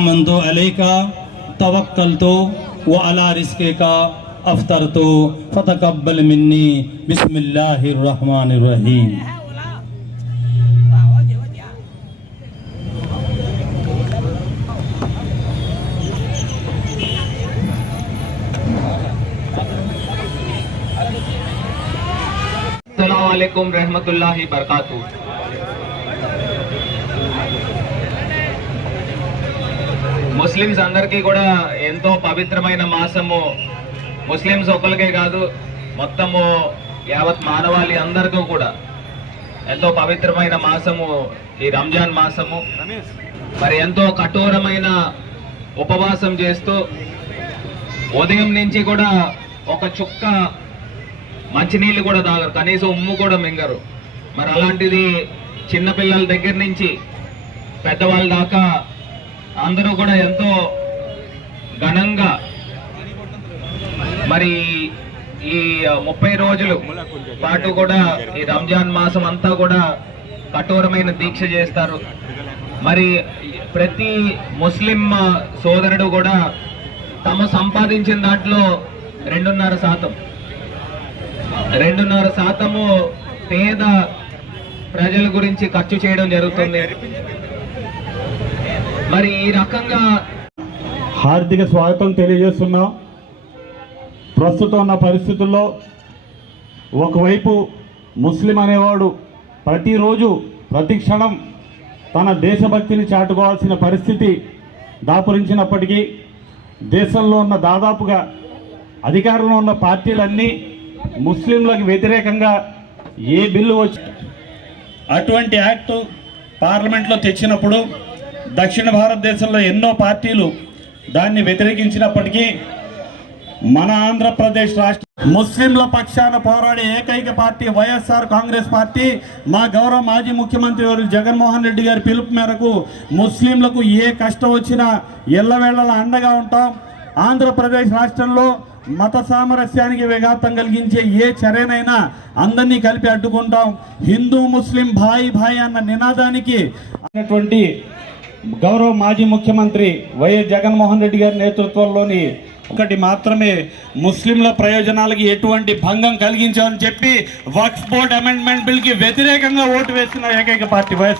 مندو علی کا توکل تو و علا رزقے کا افطر تو فتقبل منی، بسم اللہ الرحمن الرحیم۔ السلام علیکم رحمت اللہ برکاتہ Muslims అందరికీ కూడా ఎంతో పవిత్రమైన మాసము. ముస్లిమ్స్ ఒకరికే కాదు మొత్తము యావత్ మానవాళి అందరికీ కూడా ఎంతో పవిత్రమైన మాసము ఈ రంజాన్ మాసము. మరి ఎంతో కఠోరమైన ఉపవాసం చేస్తూ ఉదయం నుంచి కూడా ఒక చుక్క మంచినీళ్ళు కూడా తాగరు కనీసం ఉమ్ము కూడా మింగరు. మరి అలాంటిది చిన్నపిల్లల దగ్గర నుంచి పెద్దవాళ్ళ దాకా అందరూ కూడా ఎంతో ఘనంగా మరి ఈ ముప్పై రోజులు పాటు కూడా ఈ రంజాన్ మాసం అంతా కూడా కఠోరమైన దీక్ష చేస్తారు. మరి ప్రతి ముస్లిం సోదరుడు కూడా తమ సంపాదించిన దాంట్లో రెండున్నర శాతం. రెండున్నర శాతము పేద ప్రజల గురించి ఖర్చు చేయడం జరుగుతుంది. మరి ఈ రకంగా హార్దిక స్వాగతం తెలియజేస్తున్నాం. ప్రస్తుతం ఉన్న పరిస్థితుల్లో ఒకవైపు ముస్లిం అనేవాడు ప్రతిరోజు ప్రతి క్షణం తన దేశభక్తిని చాటుకోవాల్సిన పరిస్థితి దాపురించినప్పటికీ దేశంలో ఉన్న దాదాపుగా అధికారంలో ఉన్న పార్టీలన్నీ ముస్లింలకు వ్యతిరేకంగా ఏ బిల్లు వచ్చి అటువంటి యాక్టు పార్లమెంట్లో తెచ్చినప్పుడు దక్షిణ భారతదేశంలో ఎన్నో పార్టీలు దాన్ని వ్యతిరేకించినప్పటికీ మన ఆంధ్రప్రదేశ్ రాష్ట్ర ముస్లింల పక్షాన పోరాడే ఏకైక పార్టీ వైఎస్ఆర్ కాంగ్రెస్ పార్టీ. మా గౌరవ మాజీ ముఖ్యమంత్రి వారు జగన్మోహన్ రెడ్డి గారి పిలుపు మేరకు ముస్లింలకు ఏ కష్టం వచ్చినా ఎల్లవేళలా అండగా ఉంటాం. ఆంధ్రప్రదేశ్ రాష్ట్రంలో మత సామరస్యానికి విఘాతం కలిగించే ఏ చర్యనైనా అందరినీ కలిపి అడ్డుకుంటాం. హిందూ ముస్లిం భాయి భాయి అన్న నినాదానికి అన్నటువంటి గౌరవ మాజీ ముఖ్యమంత్రి వైఎస్ జగన్మోహన్ రెడ్డి గారి నేతృత్వంలోని ఒకటి మాత్రమే ముస్లింల ప్రయోజనాలకి ఎటువంటి భంగం కలిగించామని చెప్పి వక్ఫ్ బోర్డ్ అమెండ్మెంట్ బిల్కి వ్యతిరేకంగా ఓటు వేసిన ఏకైక పార్టీ వైఎస్